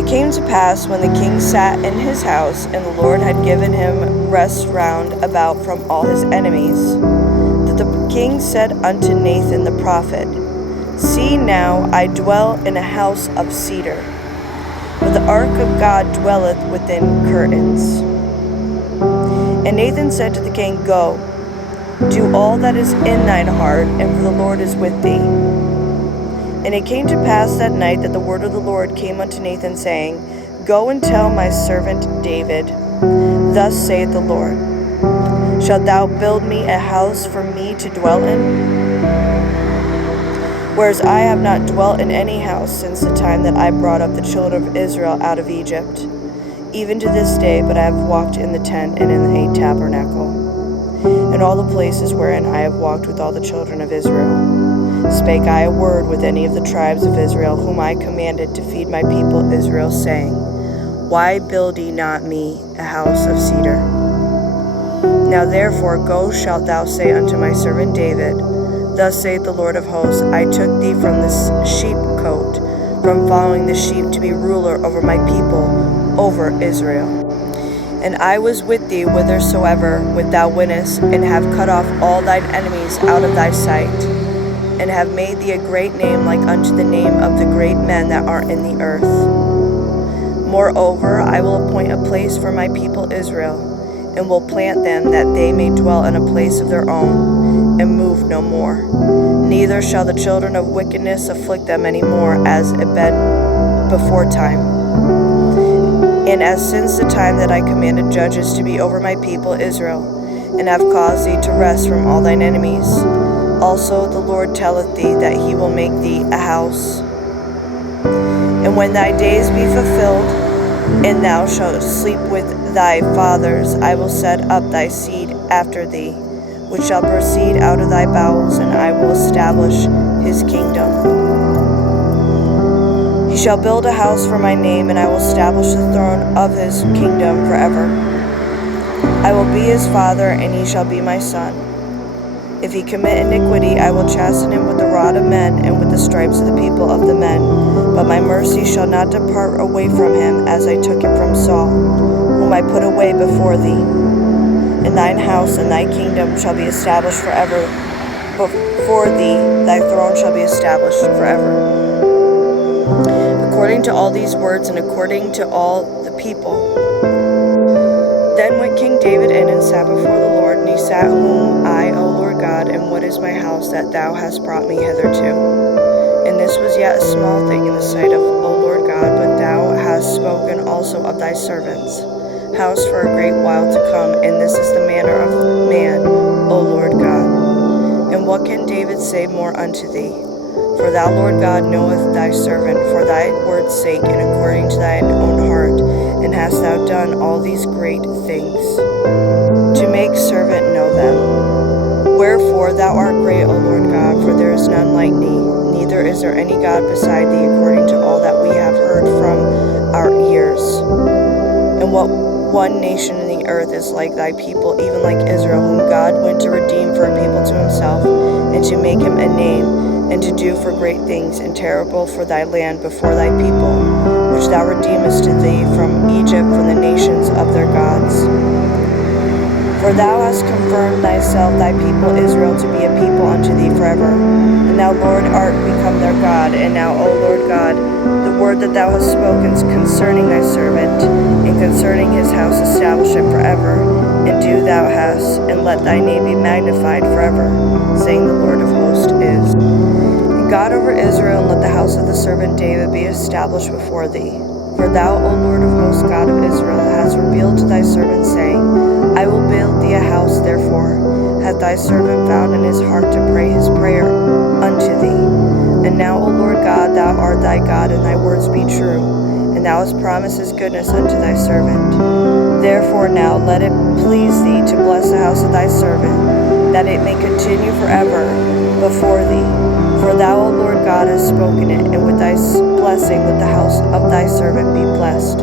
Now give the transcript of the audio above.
it came to pass, when the king sat in his house, and the Lord had given him rest round about from all his enemies, that the king said unto Nathan the prophet, See now, I dwell in a house of cedar, but the ark of God dwelleth within curtains. And Nathan said to the king, Go, do all that is in thine heart, and for the Lord is with thee. And it came to pass that night that the word of the Lord came unto Nathan, saying, Go and tell my servant David, Thus saith the Lord, Shalt thou build me a house for me to dwell in? Whereas I have not dwelt in any house since the time that I brought up the children of Israel out of Egypt, even to this day, but I have walked in the tent and in a tabernacle, in all the places wherein I have walked with all the children of Israel. Spake I a word with any of the tribes of Israel, whom I commanded to feed my people Israel, saying, Why build ye not me a house of cedar? Now therefore go shalt thou say unto my servant David, Thus saith the Lord of hosts, I took thee from this sheepcote, from following the sheep, to be ruler over my people, over Israel. And I was with thee whithersoever thou wentest, and have cut off all thine enemies out of thy sight, and have made thee a great name like unto the name of the great men that are in the earth. Moreover, I will appoint a place for my people Israel, and will plant them that they may dwell in a place of their own, and move no more. Neither shall the children of wickedness afflict them any more as a bed before time. And as since the time that I commanded judges to be over my people Israel, and have caused thee to rest from all thine enemies, also the Lord telleth thee that he will make thee a house. And when thy days be fulfilled, and thou shalt sleep with thy fathers, I will set up thy seed after thee, which shall proceed out of thy bowels, and I will establish his kingdom. He shall build a house for my name, and I will establish the throne of his kingdom forever. I will be his father, and he shall be my son. If he commit iniquity, I will chasten him with the rod of men, and with the stripes of the people of the men. But my mercy shall not depart away from him, as I took it from Saul, whom I put away before thee. And thine house and thy kingdom shall be established forever. Before thee thy throne shall be established forever. According to all these words, and according to all the people. Then went King David in and sat before the Lord, and he sat, Whom I, O Lord God, and what is my house that thou hast brought me hitherto? And this was yet a small thing in the sight of, O Lord God, but thou hast spoken also of thy servants' house for a great while to come, and this is the manner of man, O Lord God. And what can David say more unto thee? For thou, Lord God, knowest thy servant for thy word's sake, and according to thine own heart, and hast thou done all these great things, to make servant know them. Wherefore thou art great, O Lord God, for there is none like thee, neither is there any God beside thee, according to all that we have heard from our ears. And what one nation in the earth is like thy people, even like Israel, whom God went to redeem for a people to himself, and to make him a name, and to do for great things and terrible for thy land before thy people, which thou redeemest to thee from Egypt, from the nations of their gods. For thou hast confirmed thyself thy people Israel to be a people unto thee forever. And thou, Lord, art become their God. And now, O Lord God, the word that thou hast spoken concerning thy servant, and concerning his house, establish it forever. And do thou hast, and let thy name be magnified forever, saying the Lord of hosts is. God over Israel, and let the house of the servant David be established before thee. For thou, O Lord of hosts, God of Israel, hast revealed to thy servant, saying, I will build thee a house, therefore hath thy servant found in his heart to pray his prayer unto thee. And now, O Lord God, thou art thy God, and thy words be true, and thou hast promised his goodness unto thy servant. Therefore now let it please thee to bless the house of thy servant, that it may continue forever before thee. For thou, O Lord God, hast spoken it, and with thy blessing let the house of thy servant be blessed.